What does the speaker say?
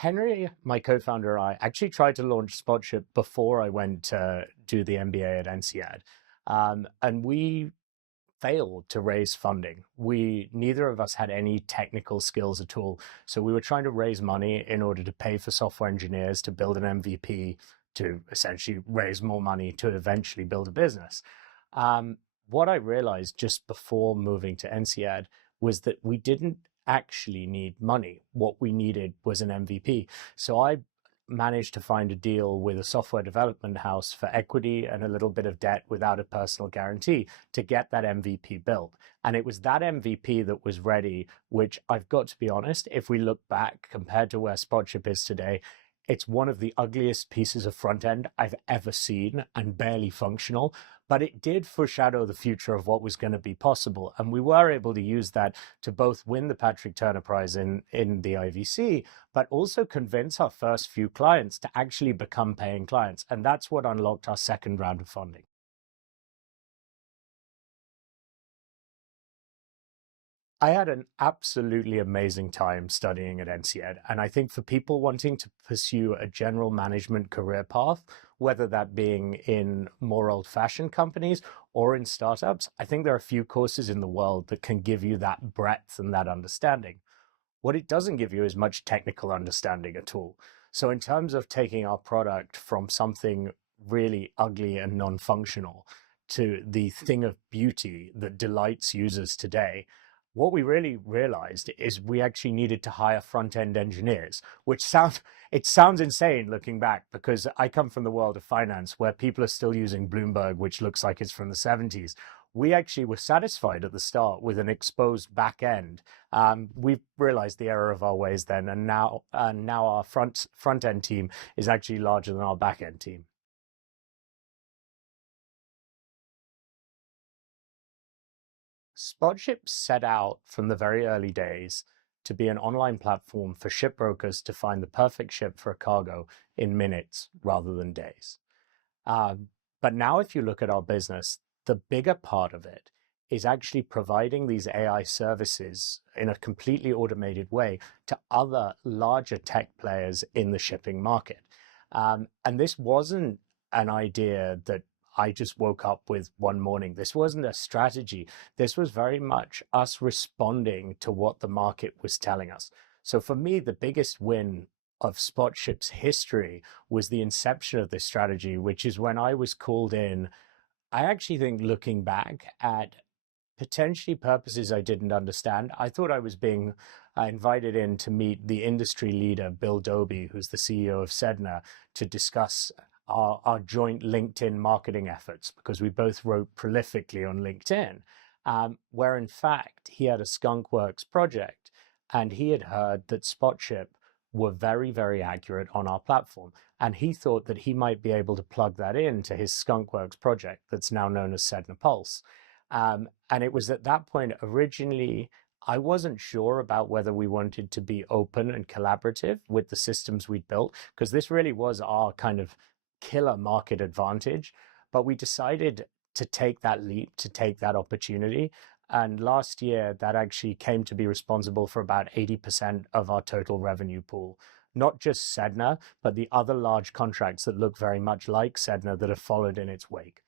Henry, my co-founder, and I actually tried to launch Spotship before I went to do the MBA at INSEAD. And we failed to raise funding. Neither of us had any technical skills at all. So we were trying to raise money in order to pay for software engineers to build an MVP, to essentially raise more money to eventually build a business. Um, what I realized just before moving to INSEAD was that we didn't actually need money. What we needed was an MVP. So I managed to find a deal with a software development house for equity and a little bit of debt without a personal guarantee to get that MVP built. And it was that MVP that was ready, which I've got to be honest, if we look back compared to where Spotship is today, it's one of the ugliest pieces of front end I've ever seen and barely functional, but it did foreshadow the future of what was going to be possible. And we were able to use that to both win the Patrick Turner Prize in the IVC, but also convince our first few clients to actually become paying clients. And that's what unlocked our second round of funding. I had an absolutely amazing time studying at INSEAD. And I think for people wanting to pursue a general management career path, whether that being in more old-fashioned companies or in startups, I think there are a few courses in the world that can give you that breadth and that understanding. What it doesn't give you is much technical understanding at all. So in terms of taking our product from something really ugly and non-functional to the thing of beauty that delights users today, what we really realized is we actually needed to hire front-end engineers, which sounds insane looking back, because I come from the world of finance where people are still using Bloomberg, which looks like it's from the 70s. We actually were satisfied at the start with an exposed back end. We've realized the error of our ways then, and now our front end team is actually larger than our back end team. Spotship set out from the very early days to be an online platform for shipbrokers to find the perfect ship for a cargo in minutes rather than days. Um, but now, if you look at our business, the bigger part of it is actually providing these AI services in a completely automated way to other larger tech players in the shipping market. And this wasn't an idea that I just woke up with one morning. This wasn't a strategy. This was very much us responding to what the market was telling us. So for me, the biggest win of Spotship's history was the inception of this strategy, which is when I was called in. I actually think, looking back at potentially purposes I didn't understand, I thought I was being invited in to meet the industry leader, Bill Doby, who's the CEO of Sedna, to discuss our joint LinkedIn marketing efforts, because we both wrote prolifically on LinkedIn, where in fact he had a skunkworks project and he had heard that Spotship were very, very accurate on our platform. And he thought that he might be able to plug that into his skunkworks project that's now known as Sedna Pulse. And it was at that point, originally, I wasn't sure about whether we wanted to be open and collaborative with the systems we'd built, because this really was our kind of killer market advantage. But we decided to take that leap, to take that opportunity. And last year, that actually came to be responsible for about 80% of our total revenue pool. Not just Sedna, but the other large contracts that look very much like Sedna that have followed in its wake.